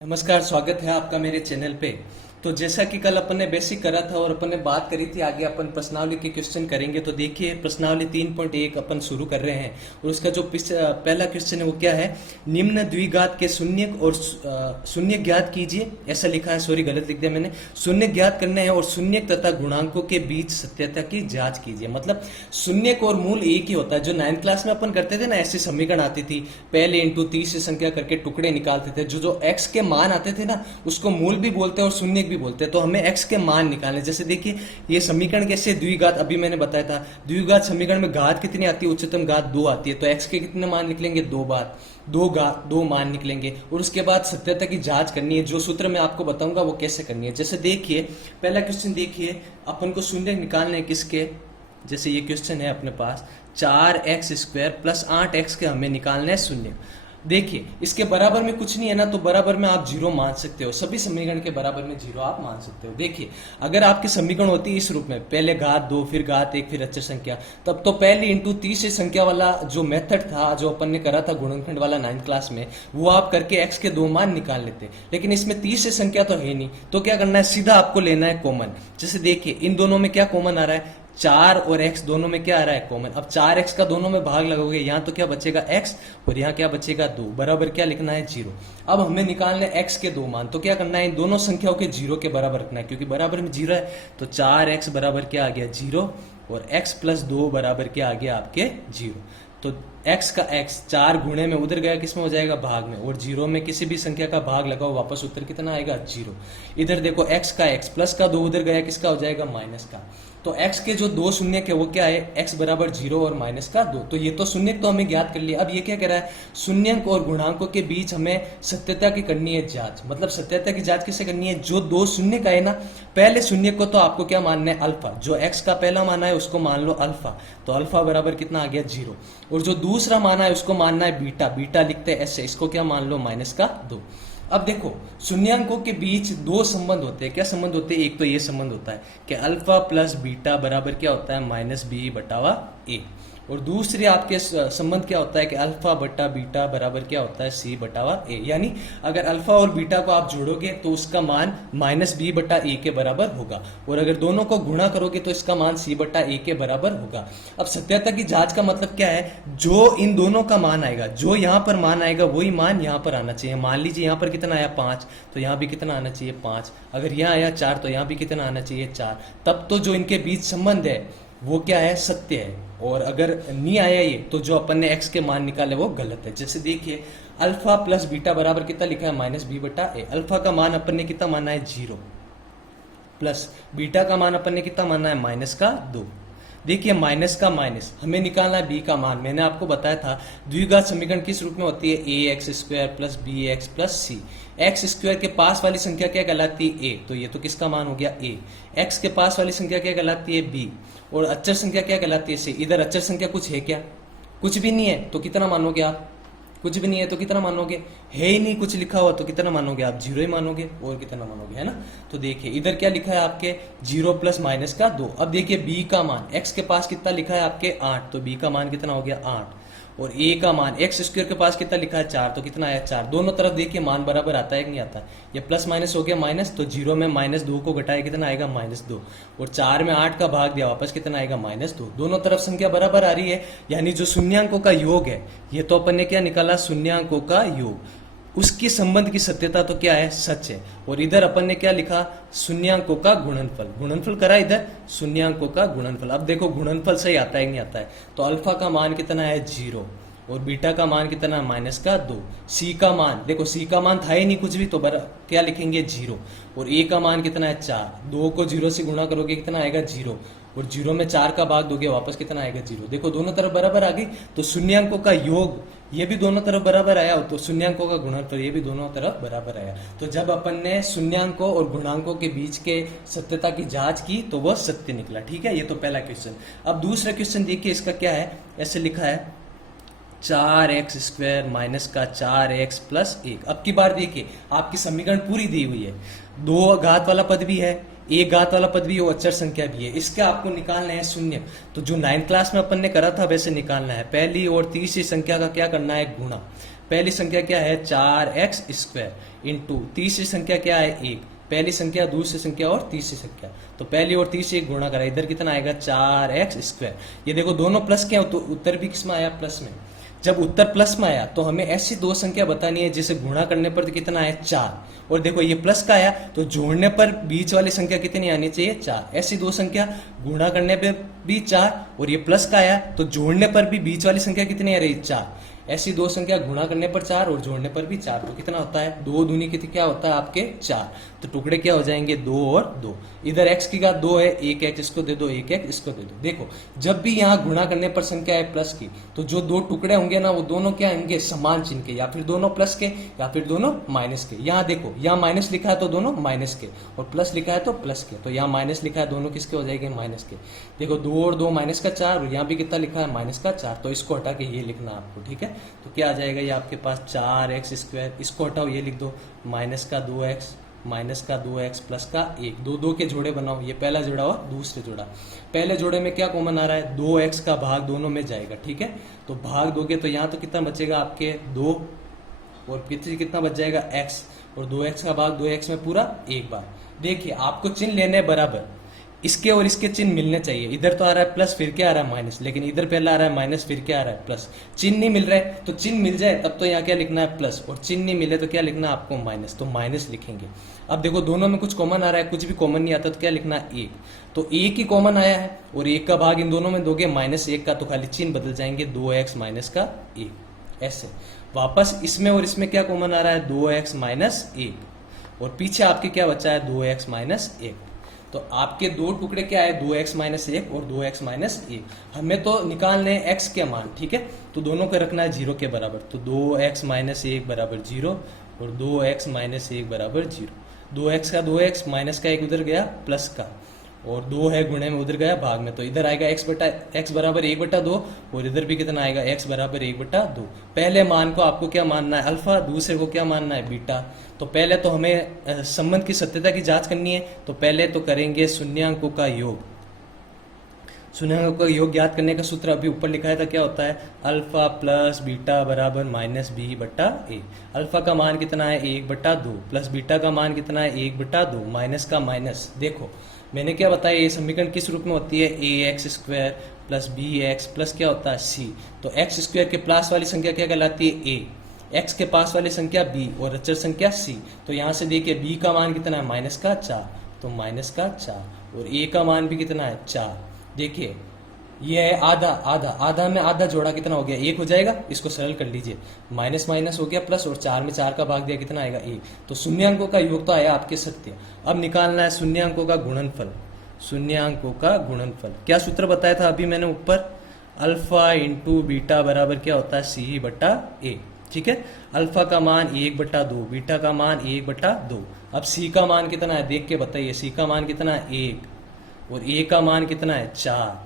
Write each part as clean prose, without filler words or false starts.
नमस्कार, स्वागत है आपका मेरे चैनल पे। तो जैसा कि कल अपन ने बेसिक करा था और अपन ने बात करी थी, आगे अपन प्रश्नावली के क्वेश्चन करेंगे। तो देखिए, प्रश्नावली 3.1 अपन शुरू कर रहे हैं और उसका जो पहला क्वेश्चन है वो क्या है, निम्न द्विघात के शून्यक और शून्य ज्ञात कीजिए। ऐसा लिखा है, सॉरी गलत लिख दिया मैंने। शून्य ज्ञात करने हैं और शून्यक तथा गुणांकों के बीच सत्यता की जांच कीजिए। मतलब शून्यक और मूल एक ही होता है। जो 9th क्लास में अपन करते थे ना, ऐसी समीकरण आती थी, पहले इंटू 30 से संख्या करके टुकड़े निकालते थे। जो एक्स के मान आते थे ना, उसको मूल भी बोलते हैं और शून्यक भी बोलते हैं। तो हमें एक्स के मान निकालने, जैसे देखिए ये समीकरण कैसे, द्विघात अभी मैंने बताया था, द्विघात समीकरण में घात कितनी आती है, उच्चतम घात 2 आती है। तो एक्स के कितने मान निकलेंगे, दो मान निकलेंगे। और उसके बाद सत्यता की जांच करनी है, जो सूत्र मैं आपको बताऊंगा वो कैसे करनी है। जैसे देखिए पहला क्वेश्चन, देखिए अपन को शून्य निकालने किसके, जैसे ये क्वेश्चन है अपने पास 4x² प्लस 8x के हमें निकालना है शून्य। देखिए इसके बराबर में कुछ नहीं है ना, तो बराबर में आप जीरो मान सकते हो। सभी समीकरण के बराबर में जीरो आप मान सकते हो। देखिए अगर आपकी समीकरण होती है इस रूप में, पहले घात 2 फिर घात 1 फिर अचर संख्या, तब तो पहले इंटू 30 से संख्या वाला जो मेथड था, जो अपन ने करा था गुणनखंड वाला 9th क्लास में, वो आप करके x के 2 मान निकाल लेते। लेकिन इसमें 30 से संख्या तो है नहीं, तो क्या करना है, सीधा आपको लेना है कॉमन। जैसे देखिए इन दोनों में क्या कॉमन आ रहा है, 4 और x दोनों में क्या आ रहा है, कॉमन। अब 4x का दोनों में भाग लगोगे, यहाँ तो क्या बचेगा x और यहाँ क्या बचेगा 2, बराबर क्या लिखना है 0। अब हमें निकालना है x के 2 मान, तो क्या करना है, इन दोनों संख्याओं के 0 के बराबर रखना है, क्योंकि बराबर में 0 है। तो 4x बराबर क्या आ गया 0 और x प्लस 2 बराबर क्या आ गया आपके 0। तो x का x 4 गुणे में उधर गया, किसमें हो जाएगा, भाग में, और 0 में किसी भी संख्या का भाग लगाओ, वापस उत्तर कितना आएगा 0। इधर देखो x का x प्लस का 2 उधर गया, किसका हो जाएगा, माइनस का। तो x के जो दो शून्य के वो क्या है, x बराबर 0 और माइनस का 2। तो ये तो शून्य तो हमें ज्ञात कर लिया। अब ये क्या कह रहा है, शून्यंक और गुणांकों के बीच हमें सत्यता की करनी है जांच। मतलब सत्यता की जांच किसे करनी है, जो दो शून्य का है ना, पहले शून्य को तो आपको क्या मानना है, अल्फा। जो x का पहला माना है उसको मान लो अल्फा, तो अल्फा बराबर कितना आ गया 0। और जो दूसरा माना है उसको मानना है बीटा, बीटा लिखते हैं ऐसे, इसको क्या मान लो माइनस का 2। अब देखो शून्यांकों के बीच दो संबंध होते हैं। क्या संबंध होते हैं, एक तो ये संबंध होता है कि अल्फा प्लस बीटा बराबर क्या होता है, माइनस बी बटावा ए। और दूसरे आपके संबंध क्या होता है कि अल्फा बटा बीटा बराबर क्या होता है, सी बटावा ए। यानी अगर अल्फा और बीटा को आप जोड़ोगे तो उसका मान माइनस बी बटा ए के बराबर होगा, और अगर दोनों को गुणा करोगे तो इसका मान सी बटा ए के बराबर होगा। अब सत्यता की जांच का मतलब क्या है, जो इन दोनों का मान आएगा, जो यहाँ पर मान आएगा वही मान यहाँ पर आना चाहिए। मान लीजिए यहाँ पर कितना आया 5, तो यहाँ भी कितना आना चाहिए 5। अगर यहाँ आया 4 तो यहाँ भी कितना आना चाहिए 4। तब तो जो इनके बीच संबंध है वो क्या है, सत्य है। और अगर नहीं आया ये, तो जो अपन ने x के मान निकाले वो गलत है। जैसे देखिए अल्फा प्लस बीटा बराबर कितना लिखा है, माइनस बी बटा ए। अल्फा का मान अपन ने कितना माना है 0, प्लस बीटा का मान अपन ने कितना माना है, माइनस का 2। देखिए माइनस का माइनस हमें निकालना है बी का मान। मैंने आपको बताया था द्विघात समीकरण किस रूप में होती है, a x square plus b x plus c. X square के पास वाली संख्या क्या कहलाती है, ए, तो ये तो किसका मान हो गया ए। एक्स के पास वाली संख्या क्या कहलाती है, बी, और अचर संख्या क्या कहलाती है, सी। इधर अचर संख्या कुछ है क्या, कुछ भी नहीं है, तो कितना मानोगे आप, कुछ भी नहीं है तो कितना मानोगे, है ही नहीं कुछ लिखा हुआ, तो कितना मानोगे आप, 0 ही मानोगे, और कितना मानोगे, है ना। तो देखिए इधर क्या लिखा है आपके 0 प्लस माइनस का 2। अब देखिए b का मान, x के पास कितना लिखा है आपके 8, तो b का मान कितना हो गया 8। और a का मान एक्स स्क्वायर के पास कितना लिखा है 4, तो कितना आया 4। दोनों तरफ देखिए मान बराबर आता है कि नहीं आता, ये प्लस माइनस हो गया माइनस, तो 0 में माइनस 2 को घटाया कितना आएगा, माइनस 2। और 4 में 8 का भाग दिया, वापस कितना आएगा, माइनस 2। दोनों तरफ संख्या बराबर आ रही है, यानी जो शून्यांकों का योग है, ये तो अपन ने क्या निकाला, शून्यांकों का योग, उसकी संबंध की सत्यता तो क्या है, सच है। और इधर अपन ने क्या लिखा, शून्यांकों का गुणनफल, गुणनफल करा इधर, शून्यांकों का गुणनफल। अब देखो गुणनफल सही आता है कि नहीं आता है, तो अल्फा का मान कितना है 0 और बीटा का मान कितना है, माइनस का 2। सी का मान देखो, सी का मान था ही नहीं कुछ भी, तो क्या लिखेंगे 0। और ए का मान कितना है 4, 2 को 0 से गुणा करोगे कितना आएगा 0, और 0 में 4 का भाग दोगे वापस कितना आएगा 0। देखो दोनों तरफ बराबर आ गई, तो शून्यांकों का योग ये भी दोनों तरफ बराबर आया, तो शून्यांकों का गुणनफल ये भी दोनों तरफ बराबर आया। तो जब अपन ने शून्यांकों और गुणांकों के बीच के सत्यता की जांच की तो वह सत्य निकला। ठीक है, ये तो पहला क्वेश्चन। अब दूसरा क्वेश्चन देखिए, इसका क्या है, ऐसे लिखा है 4x² माइनस का 4x प्लस 1। अब की बार देखिए आपकी समीकरण पूरी दी हुई है, 2 घात वाला पद भी है, एक घात वाला पद भी, वो अचर संख्या भी है। इसके आपको निकालना है शून्य। तो जो 9th क्लास में अपन ने करा था वैसे निकालना है, पहली और तीसरी संख्या का क्या करना है, गुणा। पहली संख्या क्या है 4x² इंटू तीसरी संख्या क्या है 1, पहली संख्या, दूसरी संख्या और तीसरी संख्या, तो पहली और तीसरी एक गुणा करा, इधर कितना आएगा 4x²। ये देखो दोनों प्लस के हैं तो उत्तर भी किसमें आया, प्लस में। जब उत्तर प्लस में आया तो हमें ऐसी दो संख्या बतानी है जिसे गुणा करने पर तो कितना है 4, और देखो ये प्लस का आया तो जोड़ने पर बीच वाली संख्या कितनी आनी चाहिए 4। ऐसी दो संख्या गुणा करने पे भी 4, और ये प्लस का आया तो जोड़ने पर भी बीच वाली संख्या कितनी आ रही 4। ऐसी दो संख्या गुणा करने पर 4 और जोड़ने पर भी 4, तो कितना होता है 2 दूनी कितनी क्या होता है आपके 4, तो टुकड़े क्या हो जाएंगे 2 और 2। इधर x की घात 2 है, एक x इसको दे दो, एक x इसको दे दो। देखो जब भी यहाँ गुणा करने पर संख्या है प्लस की तो जो दो टुकड़े होंगे ना वो दोनों क्या होंगे समान चिन्ह के, या फिर दोनों प्लस के या फिर दोनों माइनस के। यहाँ देखो यहाँ माइनस लिखा है तो दोनों माइनस के, और प्लस लिखा है तो प्लस के, तो यहाँ माइनस लिखा है दोनों किसके हो जाएंगे माइनस के। देखो 2 और 2 माइनस का 4, और यहाँ भी कितना लिखा है माइनस का 4, तो इसको हटा के ये लिखना आपको, ठीक है। तो क्या आ जाएगा ये आपके पास 4x², इसको हटाओ ये लिख दो माइनस का 2x, माइनस का 2x प्लस का 1, दो दो के जोड़े बनाओ, ये पहला जोड़ा हुआ दूसरे जोड़ा। पहले जोड़े में क्या कॉमन आ रहा है 2x का भाग दोनों में जाएगा, ठीक है। तो भाग दोगे तो यहाँ तो कितना बचेगा आपके 2, और पीछे कितना बच जाएगा x, और 2x का भाग 2x में पूरा एक बार। देखिए आपको चिन्ह लेने बराबर, इसके और इसके चिन्ह मिलने चाहिए। इधर तो आ रहा है प्लस फिर क्या आ रहा है माइनस, लेकिन इधर पहला आ रहा है माइनस फिर क्या आ रहा है प्लस। चिन्ह नहीं मिल रहा है तो चिन्ह मिल जाए तब तो यहाँ क्या लिखना है प्लस, और चिन्ह नहीं मिले तो क्या लिखना है आपको माइनस, तो माइनस लिखेंगे। अब देखो दोनों में कुछ कॉमन आ रहा है, कुछ भी कॉमन नहीं आता तो क्या लिखना है 1, तो 1 ही कॉमन आया है, और 1 का भाग इन दोनों में दोगे -1 का, तो खाली चिन्ह बदल जाएंगे 2x माइनस का 1। ऐसे वापस इसमें और इसमें क्या कॉमन आ रहा है 2x माइनस 1, और पीछे आपके क्या बचा है 2x माइनस 1। तो आपके दो टुकड़े क्या है 2x माइनस 1 और 2x माइनस 1। हमें तो निकालने हैं x के मान, ठीक है, तो दोनों को रखना है 0 के बराबर। तो 2x माइनस 1 बराबर 0 और 2x माइनस 1 बराबर 0। 2x का 2x माइनस का 1 उधर गया प्लस का, और 2 है गुणे में उधर गया भाग में, तो इधर आएगा x बराबर 1/2, और इधर भी कितना आएगा x बराबर 1/2। पहले मान को आपको क्या मानना है अल्फा, दूसरे को क्या मानना है बीटा। तो पहले तो हमें संबंध की सत्यता की जांच करनी है, तो पहले तो करेंगे शून्यांकों का योग। शून्यांकों का योग ज्ञात करने का सूत्र अभी ऊपर लिखा है था, क्या होता है अल्फा प्लस बीटा बराबर -b/a। अल्फा का मान कितना है 1/2, प्लस बीटा का मान कितना है 1/2, माइनस का माइनस। देखो मैंने क्या बताया ये समीकरण किस रूप में होती है ax² प्लस bx प्लस क्या होता है c। तो x² के प्लस वाली संख्या क्या कहलाती है a, x के पास वाली संख्या b और अचर संख्या c। तो यहाँ से देखिए b का मान कितना है -4, तो -4, और a का मान भी कितना है 4। देखिए ये है आधा आधा, आधा में आधा जोड़ा कितना हो गया 1 हो जाएगा, इसको सरल कर लीजिए, माइनस माइनस हो गया प्लस, और 4 में 4 का भाग दिया कितना आएगा 1। तो शून्यांकों का योग तो आया आपके सत्य। अब निकालना है शून्यांकों का गुणनफल। शून्यांकों का गुणनफल क्या सूत्र बताया था अभी मैंने ऊपर, अल्फा इंटू बीटा बराबर क्या होता है c/a, ठीक है। अल्फा का मान 1/2, बीटा का मान 1/2। अब c का मान कितना है देख के बताइए, c का मान कितना है 1, और a का मान कितना है 4।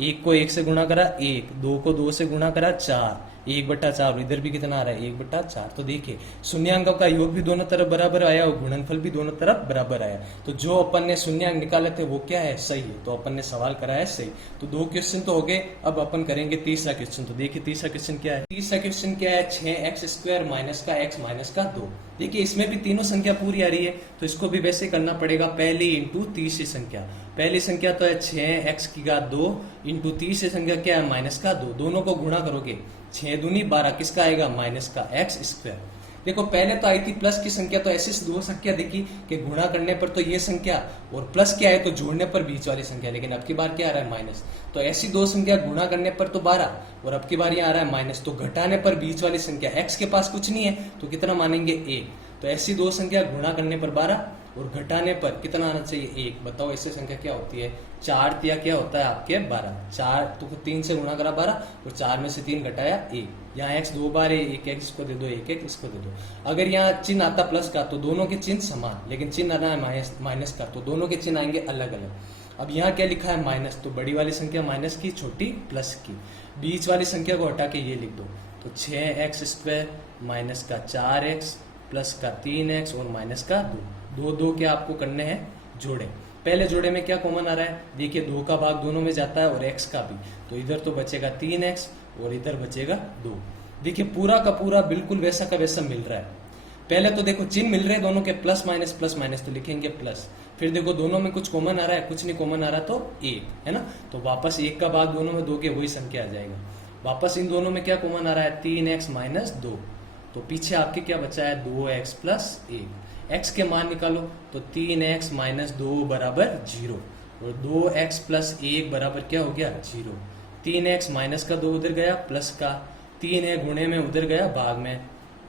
1 को 1 से गुणा करा 1, 2 को 2 से गुणा करा 4, 1/4, इधर भी कितना आ रहा है 1/4। तो देखिए शून्यांकों का योग भी दोनों तरफ बराबर आया और गुणनफल भी दोनों तरफ बराबर आया। तो जो अपन ने शून्यांक निकाले थे वो क्या है सही है, तो अपन ने सवाल कराया सही। तो 2 क्वेश्चन तो हो गए, अब अपन करेंगे तीसरा क्वेश्चन। तो देखिए तीसरा क्वेश्चन क्या है, तीसरा क्वेश्चन क्या है 6x² माइनस का x माइनस का 2। देखिए इसमें भी तीनों संख्या पूरी आ रही है, तो इसको भी वैसे करना पड़ेगा, पहली इंटू तीसरी संख्या। पहली संख्या तो है 6x² इंटू तीसरी संख्या क्या है -2, दोनों को गुणा करोगे 6 दूनी 12, किसका आएगा माइनस का x²। देखो पहले तो आई थी प्लस की संख्या, तो ऐसी दो संख्या देखी कि गुणा करने पर तो ये संख्या और प्लस क्या है तो जोड़ने पर बीच वाली संख्या, लेकिन अब की बार क्या आ रहा है माइनस। तो ऐसी दो संख्या गुणा करने पर तो 12, और अब की बार यहाँ आ रहा है माइनस, तो घटाने पर बीच वाली संख्या x के पास कुछ नहीं है तो कितना मानेंगे 1। तो ऐसी दो संख्या गुणा करने पर 12 और घटाने पर कितना आना चाहिए 1। बताओ ऐसी संख्या क्या होती है, 4 तिया क्या होता है आपके 12, 4 तो 3 से गुणा करा 12, और 4 में से 3 घटाया 1। यहाँ x 2 बार है, 1 x इसको दे दो, 1 1 इसको दे दो। अगर यहाँ चिन्ह आता प्लस का तो दोनों के चिन्ह समान, लेकिन चिन्ह आना है माइनस का तो दोनों के चिन्ह आएंगे अलग अलग। अब यहाँ क्या लिखा है माइनस, तो बड़ी वाली संख्या माइनस की, छोटी प्लस की, बीच वाली संख्या को हटा के ये लिख दो। तो 6x² माइनस का 4x प्लस का 3x और माइनस का 2। 2 के आपको करने हैं जोड़े। पहले जोड़े में क्या कॉमन आ रहा है, देखिए 2 का भाग दोनों में जाता है और x का भी, तो इधर तो बचेगा 3x और इधर बचेगा 2। देखिए पूरा का पूरा बिल्कुल वैसा का वैसा मिल रहा है। पहले तो देखो चिन्ह मिल रहे हैं दोनों के, प्लस माइनस तो लिखेंगे प्लस। फिर देखो दोनों में कुछ कॉमन आ रहा है, कुछ नहीं कॉमन आ रहा तो एक है ना, तो वापस एक का भाग दोनों में दोगे वही संख्या आ जाएगा। वापस इन दोनों में क्या कॉमन आ रहा है, 3x माइनस 2, तो पीछे आपके क्या बचा है 2x प्लस 1। x के मान निकालो तो 3x माइनस 2 बराबर 0 और 2x प्लस 1 बराबर क्या हो गया 0। 3x माइनस का 2 उधर गया प्लस का, 3 है गुणे में उधर गया भाग में।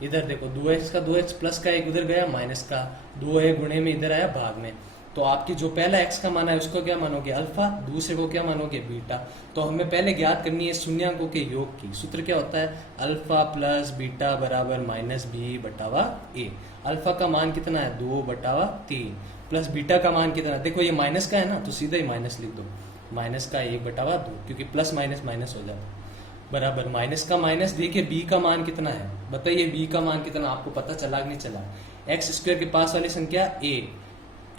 इधर देखो 2x का 2x प्लस का 1 उधर गया माइनस का, 2 है गुणे में इधर आया भाग में। तो आपकी जो पहला x का मान है उसको क्या मानोगे अल्फा, दूसरे को क्या मानोगे बीटा। तो हमें पहले ज्ञात करनी है शून्यांकों के योग की। सूत्र क्या होता है, अल्फा प्लस बीटा बराबर माइनस बी बटावा ए। अल्फा का मान कितना है 2 बटावा 3 प्लस बीटा का मान कितना है, देखो ये माइनस का है ना तो सीधा ही माइनस लिख दो, माइनस का 1 बटावा 2 क्योंकि प्लस माइनस माइनस हो जाता है बराबर माइनस का माइनस। देखिए बी का मान कितना है, बताइए बी का मान कितना, आपको पता चला कि नहीं चला। एक्स स्क्वायर के पास वाली संख्या ए,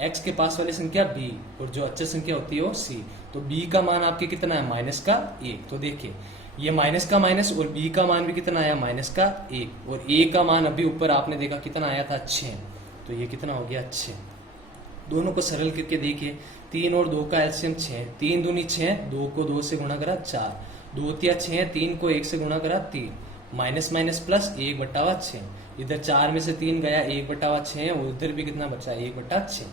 एक्स के पास वाली संख्या बी और जो अचर संख्या होती है वो सी। तो बी का मान आपके कितना है माइनस का 1। तो देखिए ये माइनस का माइनस और बी का मान भी कितना आया माइनस का 1 और ए का मान अभी ऊपर आपने देखा कितना आया था 6, तो ये कितना हो गया 6। दोनों को सरल करके देखिए, 3 और 2 का एलसीएम 6, 3 दूनी 6, 2 को 2 से गुणा करा 4, 2 तिया 6, 3 को 1 से गुणा करा 3, माइनस माइनस प्लस 1 बटावा 6। इधर 4 में से 3 गया 1 बटावा 6 और उधर भी कितना बचा 1 बटा 6।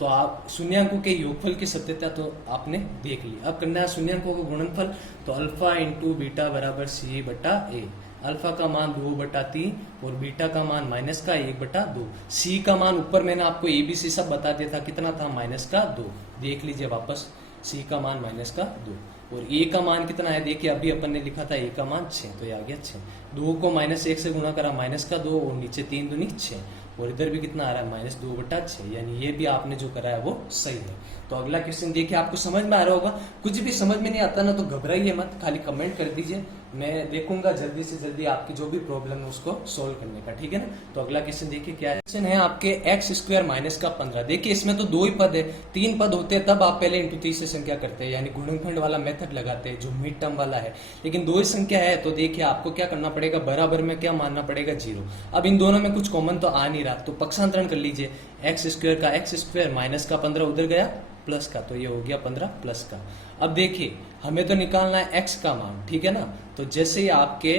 तो आप शून्यांकों के योगफल की सत्यता तो आपने देख ली। अब करना है शून्यांकों का गुणनफल, तो अल्फा इंटू बीटा बराबर सी बटा ए। अल्फा का मान 2 बटा 3 और बीटा का मान माइनस का 1 बटा 2। सी का मान ऊपर मैंने आपको एबीसी सब बता दिया था, कितना था माइनस का 2, देख लीजिए वापस, सी का मान माइनस का 2 और ए का मान कितना है, देखिए अभी अपन ने लिखा था ए का मान 6, तो ये आ गया 6। 2 को माइनस 1 से गुणा करा माइनस का 2 और नीचे 3 दूनी 6 और इधर भी कितना आ रहा है माइनस 2 बटा 6, यानी ये भी आपने जो करा है वो सही है। तो अगला क्वेश्चन देखिए, आपको समझ में आ रहा होगा। कुछ भी समझ में नहीं आता ना तो घबराइए मत, खाली कमेंट कर दीजिए, मैं देखूंगा जल्दी से जल्दी आपकी जो भी प्रॉब्लम है उसको सोल्व करने का, ठीक है ना। तो अगला क्वेश्चन देखिए क्या है, क्वेश्चन है आपके एक्स स्क्वायर माइनस का 15। देखिए इसमें तो 2 ही पद है, 3 पद होते हैं तब आप पहले इंटू 30 से संख्या करते हैं, यानी गुणनखंड वाला मेथड लगाते हैं जो मिड टर्म वाला है। लेकिन 2 ही संख्या है तो देखिए आपको क्या करना पड़ेगा, बराबर में क्या मानना पड़ेगा 0। अब इन दोनों में कुछ कॉमन तो आ नहीं रहा, तो पक्षांतरण कर लीजिए। एक्स स्क्वायर का एक्स स्क्वायर माइनस का 15 उधर गया प्लस का, तो ये हो गया 15 प्लस का। अब देखिए हमें तो निकालना है एक्स का मान, ठीक है ना। तो जैसे ही आपके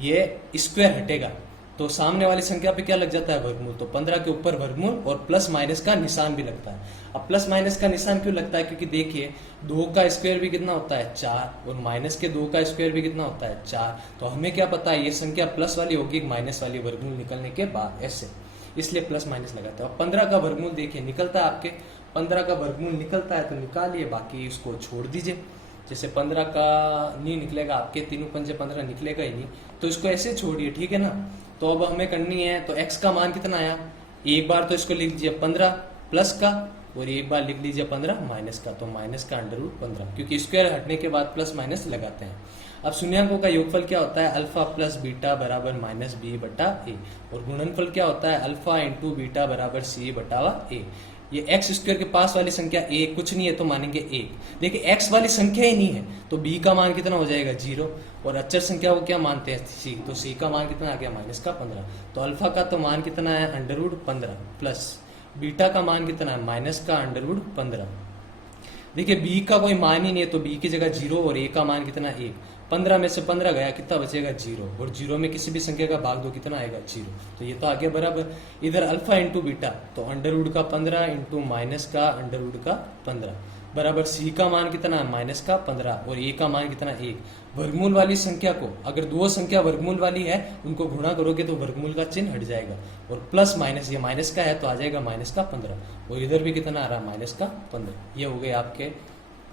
ये स्क्वायर हटेगा तो सामने वाली संख्या पे क्या लग जाता है वर्गमूल, तो 15 के ऊपर वर्गमूल और प्लस माइनस का निशान भी लगता है। अब प्लस माइनस का निशान क्यों लगता है, क्योंकि देखिए 2 का स्क्वायर भी कितना होता है 4 और माइनस के 2 का स्क्वायर भी कितना होता है 4। तो हमें क्या पता है ये संख्या प्लस वाली होगी माइनस वाली वर्गमूल निकलने के बाद, ऐसे, इसलिए प्लस माइनस लगाता है। अब 15 का वर्गमूल देखिए निकलता है आपके, 15 का वर्गमूल निकलता है तो निकालिए, बाकी इसको छोड़ दीजिए। जैसे 15 का नहीं निकलेगा आपके, 3 पंजे 15 निकलेगा ही नहीं, तो इसको ऐसे छोड़िए, ठीक है ना। तो अब हमें करनी है, तो x का मान कितना आया, एक बार तो इसको लिख लीजिए 15 प्लस का और एक बार लिख लीजिए 15 माइनस का, तो माइनस का अंडर रूट 15, क्योंकि स्क्वायर हटने के बाद प्लस माइनस लगाते हैं। अब शून्यांकों का योगफल क्या होता है, अल्फा प्लस बीटा बराबर माइनस बी बटा ए और गुणनफल क्या होता है, अल्फा इंटू बीटा बराबर सी बटावा ए। ये एक्स स्क्वायर के पास वाली संख्या ए कुछ नहीं है तो मानेंगे 1। देखिए एक्स वाली संख्या ही नहीं है तो बी का मान कितना हो जाएगा 0 और अचर संख्या को क्या मानते हैं सी, तो सी का मान कितना आ गया माइनस का 15। तो अल्फा का तो मान कितना है अंडर रूट 15 प्लस बीटा का मान कितना है माइनस का अंडर रूट 15। देखिए बी का कोई मान ही नहीं है तो बी की जगह 0 और ए का मान कितना 1। 15 में से 15 गया कितना बचेगा 0 और 0 में किसी भी संख्या का भाग दो कितना आएगा 0, तो ये तो आ गया बराबर। इधर अल्फा इंटू बीटा तो अंडर रूट का 15 इंटू माइनस का अंडर रूट का 15 बराबर सी का मान कितना है माइनस का 15 और ए का मान कितना 1। वर्गमूल वाली संख्या को अगर दो संख्या वर्गमूल वाली है उनको गुणा करोगे तो वर्गमूल का चिन्ह हट जाएगा और प्लस माइनस, ये माइनस का है तो आ जाएगा माइनस का 15 और इधर भी कितना आ रहा है माइनस का 15। ये हो गए आपके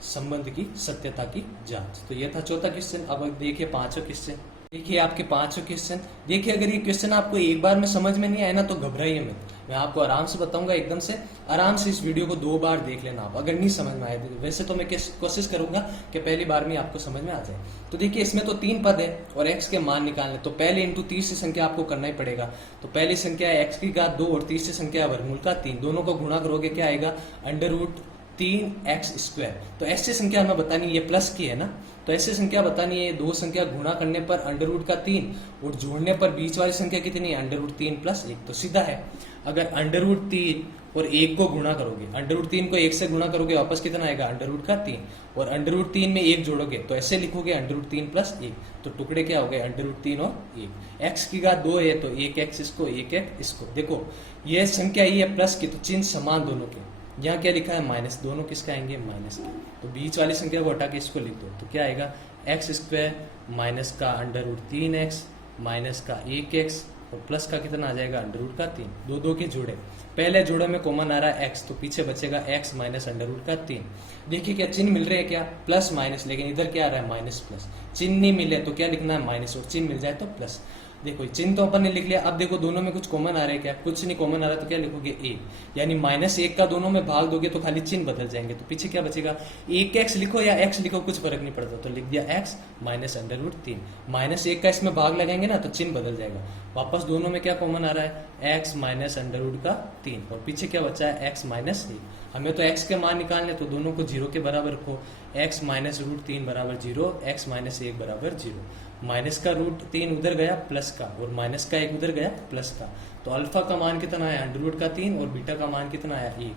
संबंध की सत्यता की जांच। तो ये था चौथा क्वेश्चन। अब देखिए पांचों क्वेश्चन, देखिए आपके पांचों क्वेश्चन। देखिए अगर ये क्वेश्चन आपको एक बार में समझ में नहीं आया ना तो घबराइए मत, मैं आपको आराम से बताऊंगा, एकदम से आराम से इस वीडियो को 2 बार देख लेना आप, अगर नहीं समझ में आए। वैसे तो मैं कोशिश करूंगा कि पहली बार में आपको समझ में आ जाए। तो देखिए इसमें तो 3 पद है और x के मान निकालने, तो पहले इंटू 30 से संख्या आपको करना ही पड़ेगा। तो पहली संख्या है x की घात 2 और 30 से संख्या है वर्गमूल का 3, दोनों को गुणा करोगे क्या आएगा अंडर रूट 3x²। तो ऐसी संख्या हमें बतानी है, ये प्लस की है ना, तो ऐसी संख्या बतानी है, दो संख्या गुणा करने पर √3 और जोड़ने पर बीच वाली संख्या कितनी है, √3 + 1। तो सीधा है, अगर √3 और 1 को गुणा करोगे, √3 को 1 से गुणा करोगे वापस कितना आएगा, √3, और √3 में 1 जोड़ोगे तो ऐसे लिखोगे √3 + 1। तो टुकड़े क्या हो गए, √3 और 1। x की घात 2 है तो 1x इसको, 1x इसको। देखो ये संख्या ही है प्लस की, तो चिन्ह समान दोनों के। यहाँ क्या लिखा है, माइनस, दोनों किसका आएंगे, माइनस के। तो बीच वाली संख्या को हटा के इसको लिख दो, तो क्या आएगा, x² माइनस का √3x माइनस का 1x और प्लस का कितना आ जाएगा, √3। दो दो के जोड़े, पहले जोड़े में कॉमन आ रहा है x, तो पीछे बचेगा x माइनस √3। देखिए क्या चिन्ह मिल रहे हैं, क्या प्लस माइनस, लेकिन इधर क्या आ रहा है, माइनस प्लस। चिन्ह नहीं मिले तो क्या लिखना है, माइनस, और चिन्ह मिल जाए तो प्लस। देखो चिन्ह तो अपन ने लिख लिया, अब देखो दोनों में कुछ कॉमन आ रहा है क्या, कुछ नहीं कॉमन आ रहा, तो क्या लिखोगे, 1, यानी -1 का दोनों में भाग दोगे तो खाली चिन्ह बदल जाएंगे। तो पीछे क्या बचेगा, 1x लिखो या x लिखो, कुछ फर्क नहीं पड़ता, तो लिख दिया x माइनस √3। -1 का इसमें भाग लगाएंगे ना तो चिन्ह बदल जाएगा। वापस दोनों में क्या कॉमन आ रहा है, x माइनस √3, और पीछे क्या बचा है, x माइनस 1। हमें तो x के मान निकालने, तो दोनों को 0 के बराबर रखो, x माइनस √3 बराबर 0, x माइनस 1 बराबर 0। माइनस का √3 उधर गया प्लस का, और माइनस का 1 उधर गया प्लस का। तो अल्फा का मान कितना आया, √3, और बीटा का मान कितना आया, 1।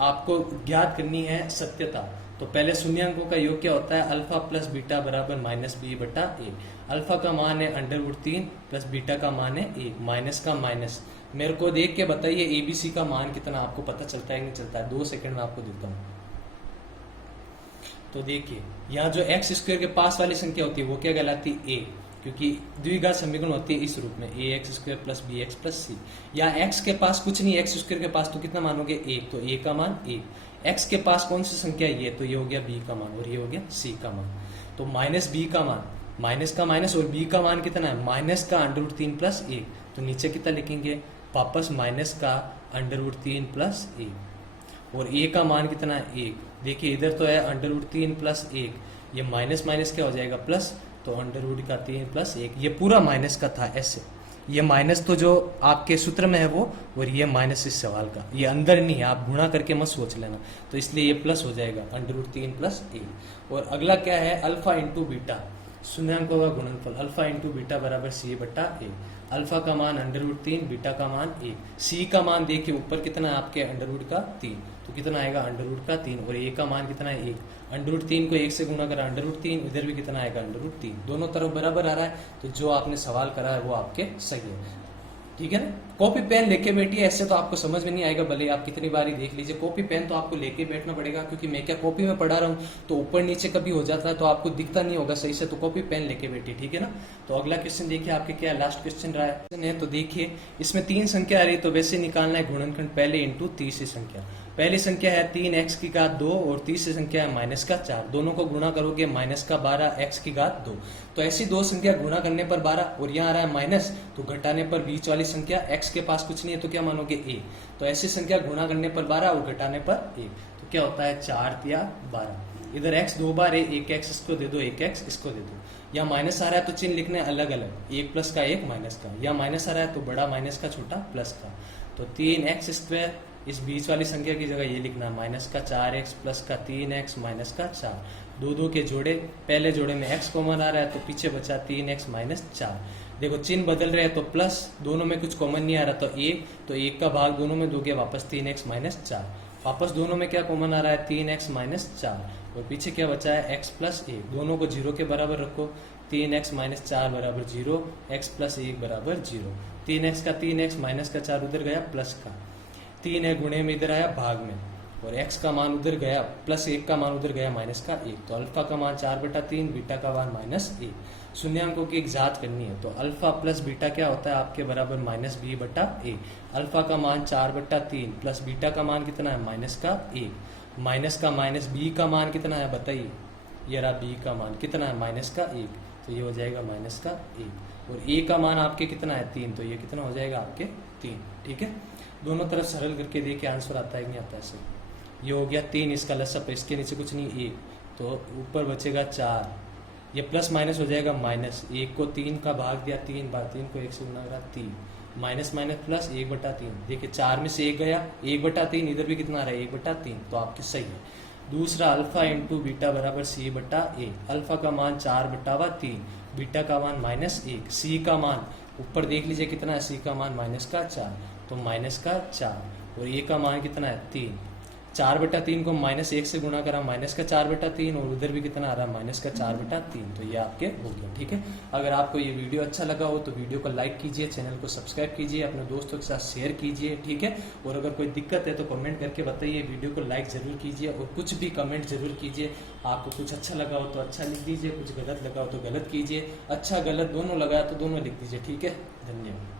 आपको ज्ञात करनी है सत्यता। तो पहले शून्यांकों का योग क्या होता है, अल्फा प्लस बीटा बराबर -b/a। अल्फा का मान है √3 प्लस बीटा का मान है 1, माइनस का माइनस। मेरे को देख के बताइए ABC का मान कितना, आपको पता चलता है कि नहीं चलता है, 2 सेकंड में आपको देता हूँ। तो देखिए यहाँ जो x² के पास वाली संख्या होती है वो क्या कहलाती है, a, क्योंकि द्विघात समीकरण होती है इस रूप में, ax² + bx + c। या x के पास कुछ नहीं, x² के पास तो कितना मानोगे, 1, तो a का मान 1। x के पास कौन सी संख्या है, ये, तो ये हो गया b का मान, और ये हो गया c का मान। तो -b का मान, माइनस का माइनस, और b का मान कितना है, माइनस का √3 + 1। तो नीचे कितना लिखेंगे, वापस माइनस का √3 + 1, और a का मान कितना है, 1। देखिए इधर तो है √3 + 1, ये माइनस माइनस क्या हो जाएगा, प्लस, तो √3 + 1, ये पूरा माइनस का था ऐसे। ये माइनस तो जो आपके सूत्र में है वो, और ये माइनस इस सवाल का, ये अंदर नहीं है, आप गुणा करके मत सोच लेना। तो इसलिए ये प्लस हो जाएगा √3 + 1। और अगला क्या है, अल्फा इंटू बीटा, शून्यांकों का गुणनफल, अल्फा इंटू बीटा बराबर c/a। अल्फा का मान √3, बीटा का मान 1। सी का मान देखिए ऊपर कितना है आपके, √3, तो कितना आएगा, √3, और ए का मान कितना है, 1। √3 को 1 से गुणा करा, √3, इधर भी कितना आएगा, √3। दोनों तरफ बराबर आ रहा है, तो जो आपने सवाल करा है वो आपके सही है, ठीक है ना। कॉपी पेन लेके बैठिए, ऐसे तो आपको समझ में नहीं आएगा, भले आप कितनी बार ही देख लीजिए। कॉपी पेन तो आपको लेके बैठना पड़ेगा, क्योंकि मैं क्या कॉपी में पढ़ा रहा हूँ तो ऊपर नीचे कभी हो जाता है तो आपको दिखता नहीं होगा सही से, तो कॉपी पेन लेके बैठिए, ठीक है ना। तो अगला क्वेश्चन देखिए आपके क्या लास्ट क्वेश्चन रहा है। तो देखिए इसमें 3 संख्या आ रही है, तो वैसे निकालना है गुणनखंड पहले इंटू तीसरी संख्या। पहली संख्या है 3x की घात 2 और तीसरी संख्या है -4। दोनों को गुणा करोगे -12 x की घात 2। तो ऐसी दो संख्या गुणा करने पर 12, और यहाँ आ रहा है माइनस, तो घटाने पर बीच वाली संख्या, x के पास कुछ नहीं है तो क्या मानोगे, a। तो ऐसी संख्या गुणा करने पर 12 और घटाने पर 1, तो क्या होता है 4 या 12। इधर x 2 बार है, 1x इसको दे दो, 1x इसको दे दो। यहाँ माइनस आ रहा है तो चिन्ह लिखने अलग अलग, 1 प्लस का 1 माइनस का। यहाँ माइनस आ रहा है तो बड़ा माइनस का छोटा प्लस का। तो 3x², इस बीच वाली संख्या की जगह ये लिखना माइनस का 4x प्लस का 3x माइनस का 4। दो दो के जोड़े, पहले जोड़े में x कॉमन आ रहा है तो पीछे बचा 3x माइनस 4। देखो चिन्ह बदल रहे हैं तो प्लस, दोनों में कुछ कॉमन नहीं आ रहा तो 1, तो 1 का भाग दोनों में दोगे वापस 3x माइनस 4। वापस दोनों में क्या कॉमन आ रहा है 3x माइनस 4, और पीछे क्या बचा है x प्लस 1। दोनों को 0 के बराबर रखो, 3x माइनस 4 बराबर 0, x प्लस 1 बराबर 0। 3x का 3x माइनस का 4 उधर गया प्लस का, 3 है गुणे में इधर आया भाग में, और x का मान उधर गया प्लस 1 का मान उधर गया माइनस का 1। तो अल्फा का मान 4/3, बीटा का मान -1। शून्यांकों की एक जांच करनी है, तो अल्फा प्लस बीटा क्या होता है आपके बराबर -b/a। अल्फा का मान 4/3 प्लस बीटा का मान कितना है -1। माइनस का माइनस, b का मान कितना है बताइए, ये रहा b का मान कितना है -1, तो ये हो जाएगा -1। और a का मान आपके कितना है 3, तो ये कितना हो जाएगा आपके 3, ठीक है। दोनों तरफ सरल करके देखिए आंसर आता है कि नहीं आता है। सही, ये हो गया 3, इसका लसअप, इसके नीचे कुछ नहीं 1, तो ऊपर बचेगा 4। ये प्लस माइनस हो जाएगा माइनस, 1 को 3 का भाग दिया 3 बार, 3 को 1 से गुना करा 3, माइनस माइनस प्लस 1/3। देखिए 4 में से 1 गया, 1/3, इधर भी कितना आ रहा है 1/3, तो आपकी सही है। दूसरा अल्फा इंटू बीटा बराबर C/A। अल्फा का मान 4/3, बीटा का मान -1, सी का मान ऊपर देख लीजिए कितना है, सी का मान -4, तो -4, और ए का मान कितना है 3। 4/3 को -1 से गुणा करा, -4/3, और उधर भी कितना आ रहा है -4/3, तो ये आपके हो गया। ठीक है, अगर आपको ये वीडियो अच्छा लगा हो तो वीडियो को लाइक कीजिए, चैनल को सब्सक्राइब कीजिए, अपने दोस्तों के साथ शेयर कीजिए। ठीक है, और अगर कोई दिक्कत है तो कमेंट करके बताइए, वीडियो को लाइक जरूर कीजिए, और कुछ भी कमेंट जरूर कीजिए। आपको कुछ अच्छा लगा हो तो अच्छा लिख दीजिए, कुछ गलत लगा हो तो गलत कीजिए, अच्छा गलत दोनों लगा तो दोनों लिख दीजिए। ठीक है, धन्यवाद।